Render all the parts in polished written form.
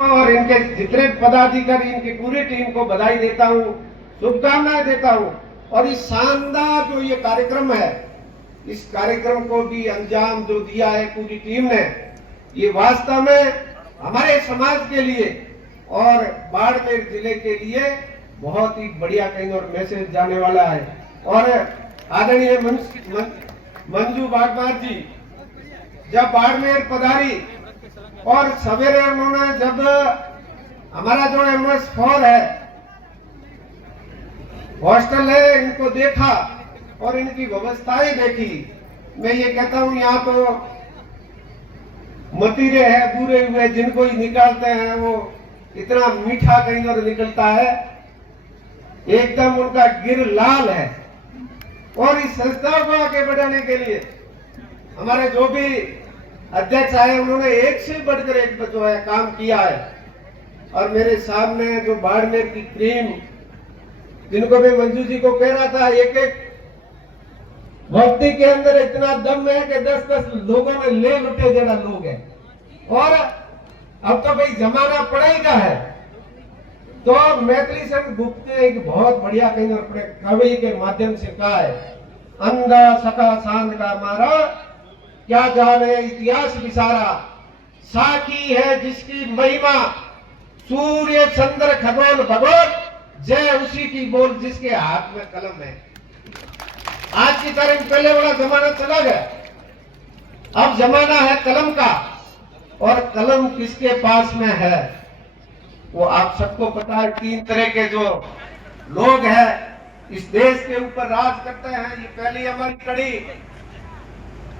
और इनके जितने पदाधिकारी, इनकी पूरी टीम को बधाई देता हूं, शुभकामनाएं देता हूं। और इस शानदार जो ये कार्यक्रम है, इस कार्यक्रम को भी अंजाम जो दिया है पूरी टीम ने, ये वास्तव में हमारे समाज के लिए और बाड़मेर जिले के लिए बहुत ही बढ़िया कहीं और मैसेज जाने वाला है। और आदरणीय मंजू बागवार जी जब बाड़मेर पधारी और सवेरे उन्होंने जब हमारा जो MS4 है, हॉस्टल है, इनको देखा और इनकी व्यवस्थाएं देखी, मैं ये कहता हूं यहाँ तो मतीरे हैं, बुरे हुए जिनको ही निकालते हैं वो इतना मीठा कहीं और निकलता है, एकदम उनका गिर लाल है। और इस संस्था को आगे बढ़ाने के लिए हमारे जो भी अध्यक्ष आए, उन्होंने एक से बढ़कर एक जो है काम किया है। और मेरे सामने जो बाड़मेर की टीम, जिनको मैं मंजू जी को कह रहा था, एक एक व्यक्ति के अंदर इतना दम है कि 10-10 लोगों ने ले लुटे जरा लोग हैं। और अब तो भाई जमाना पढ़ाई का है, तो मैथिली संघ गुप्त ने एक बहुत बढ़िया कहीं अपने कवि के माध्यम से कहा है, अंधा सका सांद का मारा, क्या जाने इतिहास विसारा, साखी है जिसकी महिमा, सूर्य चंद्र खगोल भगोल, जय उसी की बोल जिसके हाथ में कलम है। आज की तारीख पहले वाला जमाना चला गया, अब जमाना है कलम का। और कलम किसके पास में है वो आप सबको पता है। 3 तरह के जो लोग हैं इस देश के ऊपर राज करते हैं। ये पहली हमारी कड़ी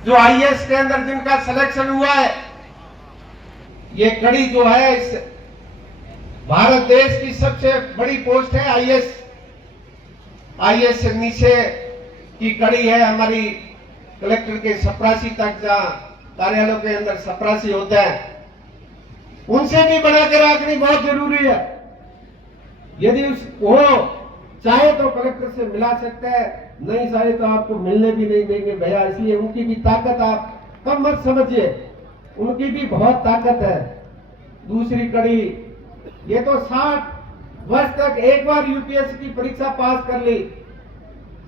जो IAS के अंदर जिनका सिलेक्शन हुआ है, ये कड़ी जो है इस भारत देश की सबसे बड़ी पोस्ट है IAS। IAS से नीचे की कड़ी है हमारी कलेक्टर के चपरासी तक, जहां कार्यालयों के अंदर चपरासी होते हैं, उनसे भी बना के रखनी बहुत जरूरी है। यदि वो चाहे तो कलेक्टर से मिला सकते हैं, नहीं चाहे तो आपको मिलने भी नहीं देंगे भैया। इसलिए उनकी भी ताकत आप कम मत समझिए, उनकी भी बहुत ताकत है। दूसरी कड़ी, ये तो 60 वर्ष तक एक बार UPSC की परीक्षा पास कर ली,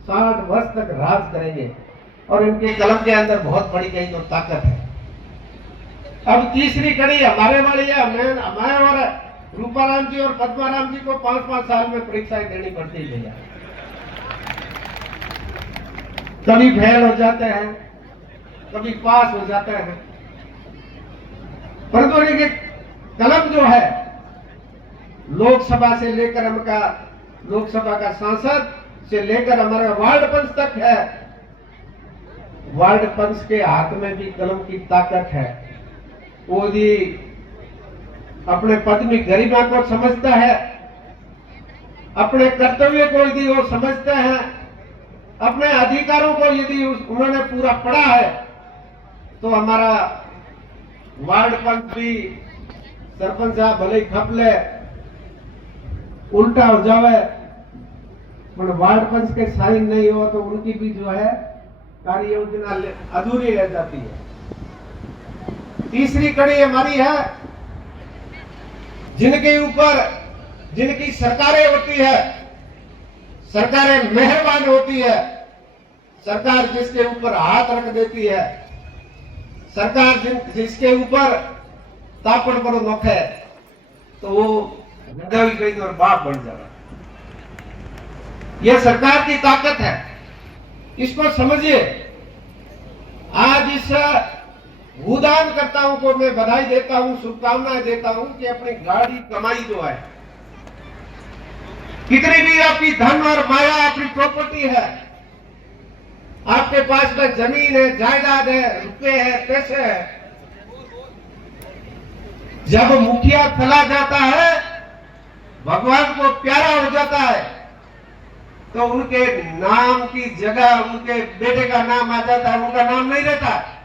60 वर्ष तक राज करेंगे। और इनके कलम के अंदर बहुत बड़ी कहीं तो ताकत है। अब तीसरी कड़ी हमारे वाली है, मैं और रूपाराम जी और पद्माराम जी को 5-5 साल में परीक्षाएं देनी पड़ती है। कभी फेल हो जाते हैं, कभी पास हो जाते हैं, परंतु इनके कलम जो है लोकसभा से लेकर हमका लोकसभा का सांसद से लेकर हमारे वार्ड पंच तक है। वार्ड पंच के हाथ में भी कलम की ताकत है। वो भी अपने पद में गरिमा को समझता है, अपने कर्तव्य को यदि वो समझते हैं, अपने अधिकारों को यदि उन्होंने पूरा पढ़ा है, तो हमारा वार्ड पंच भी सरपंच साहब भले ही खप ले, उल्टा हो जावे, पर वार्ड पंच के साइन नहीं हो तो उनकी भी जो है कार्य योजना अधूरी रह जाती है। तीसरी कड़ी हमारी है जिनके ऊपर जिनकी सरकारें होती है, सरकारें मेहरबान होती है, सरकार जिसके ऊपर हाथ रख देती है, सरकार जिसके ऊपर तापड़ पर नोख है, तो वो गदही कहीं और बाप बन जाए। यह सरकार की ताकत है, इसको समझिए। आज इस भूदान करताओं को मैं बधाई देता हूं, शुभकामनाएं देता हूं कि अपनी गाड़ी कमाई जो है, कितनी भी आपकी धन और माया, आपकी प्रॉपर्टी है, आपके पास में जमीन है, जायदाद है, रुपए है, पैसे है, जब मुखिया चला जाता है, भगवान को प्यारा हो जाता है, तो उनके नाम की जगह उनके बेटे का नाम आ जाता है, उनका नाम नहीं रहता।